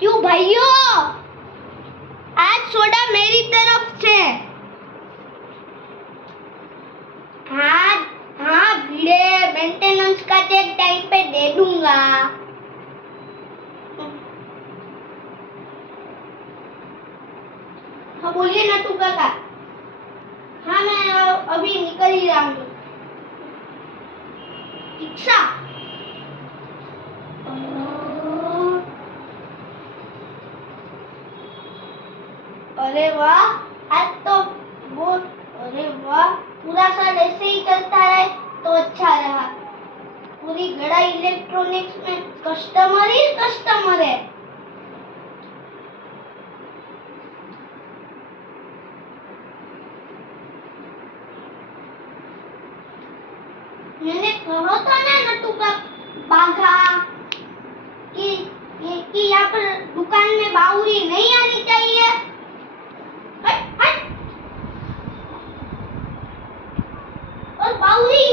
क्यों भाइयों, आज सोडा मेरी तरफ से। हाँ हाँ भिड़े, मेंटेनेंस का चेक टाइम पे दे दूंगा। हाँ बोलिए नटू काका। हाँ मैं अभी निकल ही रहा हूँ। रिक्शा, अरे वाह, आज तो बहुत, अरे वाह, पूरा साल ऐसे ही चलता रहे तो अच्छा रहा। पूरी गड़ा इलेक्ट्रॉनिक्स में कस्टमर ही कस्टमर है। मैंने कहा था ना नटू का बाघा कि यहाँ पर दुकान में बाउरी नहीं आनी चाहिए। हट हट। और बाउरी